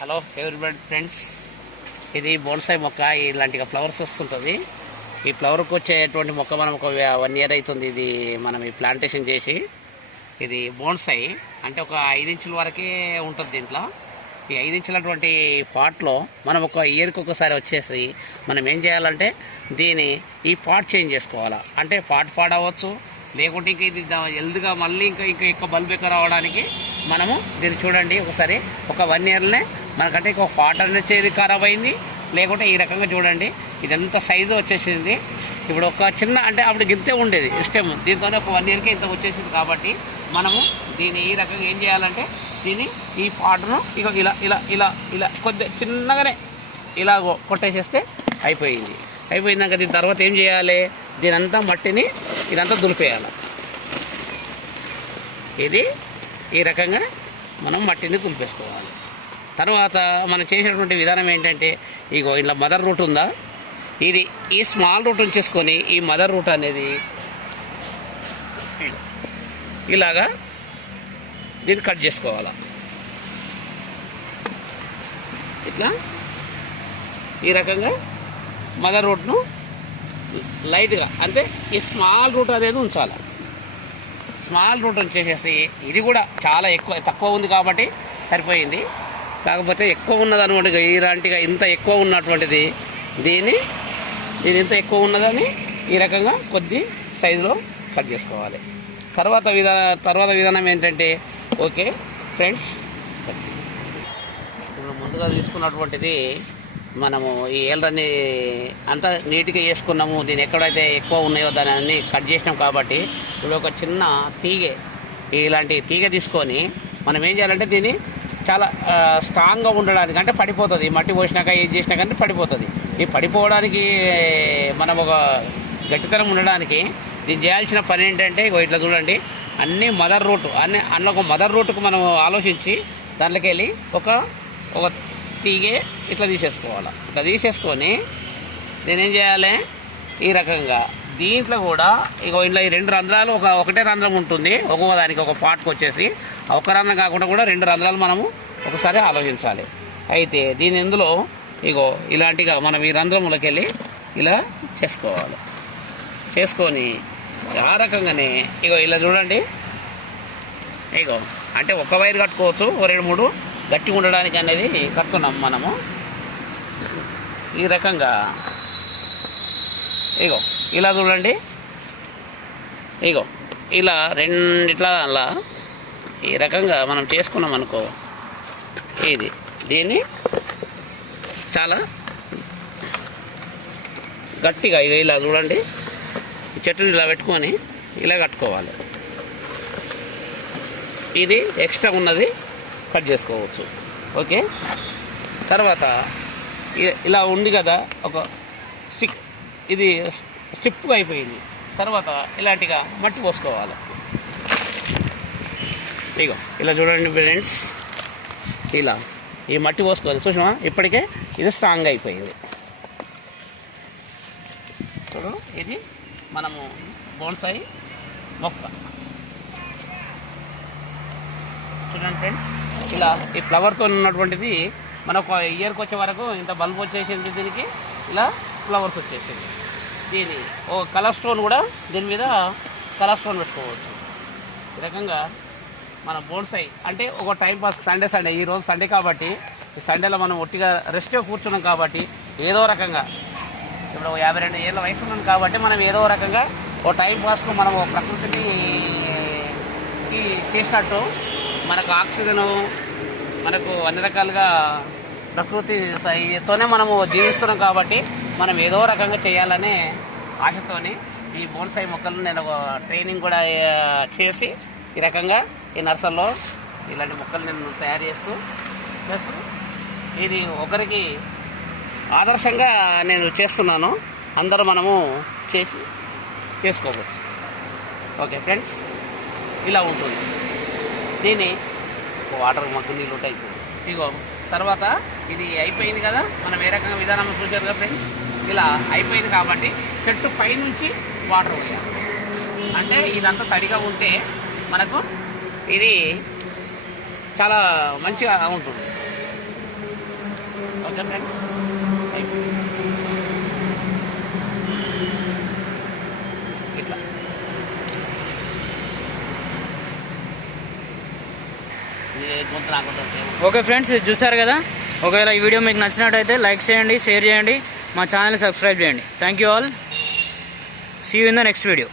Hello everybody friends, ఇది bonsai మొక్క. ఇలాంటి ఫ్లవర్స్ వస్తుంటుంది. ఈ ఫ్లవర్కి వచ్చేటువంటి మొక్క మనం ఒక 1 year అవుతుంది ఇది మనం ఈ ప్లాంటేషన్ చేసి. ఇది బోన్సాయి అంటే ఒక 5 ఇంచుల వరకే ఉంటుంది. దీంట్లో ఈ 5 ఇంచులటువంటి పాట్లో మనం ఒక ఇయర్కి ఒకసారి వచ్చేసి మనం ఏం చేయాలంటే దీని ఈ పాట్ చేంజ్ చేసుకోవాలా. అంటే పాట్ అవ్వచ్చు, లేకుంటే ఇంకా ఇది హెల్త్గా మళ్ళీ ఇంకా ఎక్కువ బల్బ్ ఎక్కువ రావడానికి మనము దీన్ని చూడండి ఒకసారి. ఒక 1 yearనే మనకంటే ఒక పాట్ అనేది ఖరాబ్ అయింది, లేకుంటే ఈ రకంగా చూడండి ఇదంతా సైజు వచ్చేసింది. ఇప్పుడు ఒక చిన్న అంటే అప్పుడు గింతే ఉండేది స్టెమ్, దీంతోనే ఒక 1 yearకే ఇంత వచ్చేసింది. కాబట్టి మనము దీన్ని ఈ రకంగా ఏం చేయాలంటే దీన్ని ఈ పాటును ఇక ఇలా ఇలా ఇలా ఇలా కొద్దిగా చిన్నగానే ఇలా కొట్టేసేస్తే అయిపోయిందాక దీని తర్వాత ఏం చేయాలి, దీనంతా మట్టిని ఇదంతా దులిపేయాలి. ఇది ఈ రకంగా మనం మట్టిని దులిపేసుకోవాలి. తర్వాత మనం చేసేటువంటి విధానం ఏంటంటే, ఇగో ఇలా మదర్ రూట్ ఉందా, ఇది ఈ స్మాల్ రూట్ ఉంచేసుకొని ఈ మదర్ రూట్ అనేది ఇలాగా దీన్ని కట్ చేసుకోవాలి. ఇట్లా ఈ రకంగా మదర్ రూట్ను లైట్గా అంటే ఈ స్మాల్ రూట్ అనేది ఉంచాలి. స్మాల్ రూట్ ఉంచేసేసి ఇది కూడా చాలా తక్కువ ఉంది కాబట్టి సరిపోయింది. కాకపోతే ఎక్కువ ఉన్నదనమాట, ఇలాంటిగా ఇంత ఎక్కువ ఉన్నటువంటిది దీని ఇంత ఎక్కువ ఉన్నదని ఈ రకంగా కొద్ది సైజులో కట్ చేసుకోవాలి. తర్వాత విధానం ఏంటంటే, ఓకే ఫ్రెండ్స్, ఇప్పుడు ముందుగా తీసుకున్నటువంటిది మనము ఈ ఏళ్ళని అంతా నీట్గా చేసుకున్నాము. దీన్ని ఎక్కడైతే ఎక్కువ ఉన్నాయో దాన్ని అన్నీ కట్ చేసినాం. కాబట్టి ఇప్పుడు ఒక చిన్న ఇలాంటి తీగ తీసుకొని మనం ఏం చేయాలంటే దీన్ని చాలా స్ట్రాంగ్గా ఉండడానికి, అంటే పడిపోతుంది మట్టి పోసినాక ఏం చేసినా కానీ పడిపోతుంది. ఈ పడిపోవడానికి మనం ఒక గట్టితనం ఉండడానికి దీన్ని చేయాల్సిన పని ఏంటంటే, ఇట్లా చూడండి అన్నీ మదర్ రూట్ అన్న ఒక మదర్ రూట్కు మనం ఆలోచించి దాంట్లోకి వెళ్ళి ఒక తీగే ఇట్లా తీసేసుకోవాలి. ఇట్లా తీసేసుకొని నేను ఏం చేయాలి, ఈ రకంగా దీంట్లో కూడా ఇంట్లో ఈ 2 రంధ్రాలు ఒకటే రంధ్రం ఉంటుంది. ఒక్కొక్క దానికి ఒక పాట్కి వచ్చేసి ఒక రంధ్రం కాకుండా కూడా 2 రంధ్రాలు మనము ఒకసారి ఆలోచించాలి. అయితే దీని ఇందులో ఇలాంటిగా మనం ఈ రంధ్రములకి వెళ్ళి ఇలా చేసుకొని ఆ రకంగానే ఇలా చూడండి. అంటే ఒక వైర్ కట్టుకోవచ్చు, 2-3 గట్టి ఉండడానికి అనేది కడుతున్నాం మనము. ఈ రకంగా ఇలా చూడండి, ఇలా రెండిట్లా అలా ఈ రకంగా మనం చేసుకున్నాం అనుకో, దీన్ని చాలా గట్టిగా ఇలా చూడండి చెట్టుని ఇలా పెట్టుకొని ఇలా కట్టుకోవాలి. ఇది ఎక్స్ట్రా ఉన్నది కట్ చేసుకోవచ్చు. ఓకే, తర్వాత ఇలా ఉంది కదా ఒక స్టిక్, ఇది స్టిప్గా అయిపోయింది. తర్వాత ఇలాంటిగా మట్టి పోసుకోవాలి. ఇలా చూడండి ఫ్రెండ్స్, ఇలా ఈ మట్టి పోసుకోవాలి. చూసినా ఇప్పటికే ఇది స్ట్రాంగ్ అయిపోయింది. చూడు, ఇది మనము బోన్సాయి మొక్క చూడండి ఫ్రెండ్స్. ఇలా ఈ ఫ్లవర్తో ఉన్నటువంటిది మనకు ఇయర్కి వచ్చే వరకు ఇంత బల్బ్ వచ్చేసింది. దీనికి ఇలా ఫ్లవర్స్ వచ్చేసింది. దీని ఓ కలర్ స్టోన్ కూడా దీని మీద కలర్ స్టోన్ పెట్టుకోవచ్చు. ఈ రకంగా మన బోన్సాయి అంటే ఒక టైం పాస్ సండే ఈరోజు సండే కాబట్టి ఈ సండేలో మనం ఒట్టిగా రెస్ట్గా కూర్చున్నాం. కాబట్టి ఏదో రకంగా ఇప్పుడు 52 ఏళ్ళ వయసు ఉన్నాం కాబట్టి మనం ఏదో రకంగా ఓ టైం పాస్కు మనం ప్రకృతిని మనకు ఆక్సిజను, మనకు అన్ని రకాలుగా ప్రకృతితోనే మనము జీవిస్తున్నాం. కాబట్టి మనం ఏదో రకంగా చేయాలనే ఆశతోని ఈ బోన్సాయి మొక్కలను నేను ఒక ట్రైనింగ్ కూడా చేసి ఈ రకంగా ఈ నర్సరీలో ఇలాంటి మొక్కలు నేను తయారు చేస్తూ ప్లస్ ఇది ఒకరికి ఆదర్శంగా నేను చేస్తున్నాను. అందరూ మనము చేసుకోవచ్చు. ఓకే ఫ్రెండ్స్, ఇలా ఉంటుంది. దీన్ని వాటర్ మగ్గు నీళ్ళు ఉంటాయి. తర్వాత ఇది అయిపోయింది కదా, మనం ఏ రకంగా విధానం చూసారు కదా ఫ్రెండ్స్. ఇలా అయిపోయింది కాబట్టి చెట్టు పైనుంచి వాటర్ పోయాలి. అంటే ఇదంతా తడిగా ఉంటే మనకు ఇది చాలా మంచిగా ఉంటుంది. ఓకే ఫ్రెండ్స్, ఇట్లా గొంతు రాకుండా. ఓకే ఫ్రెండ్స్, ఇది చూసారు కదా. ఒకవేళ ఈ వీడియో మీకు నచ్చినట్టయితే లైక్ చేయండి, షేర్ చేయండి, మా ఛానల్ని సబ్స్క్రైబ్ చేయండి. Thank you all. See you in the next video.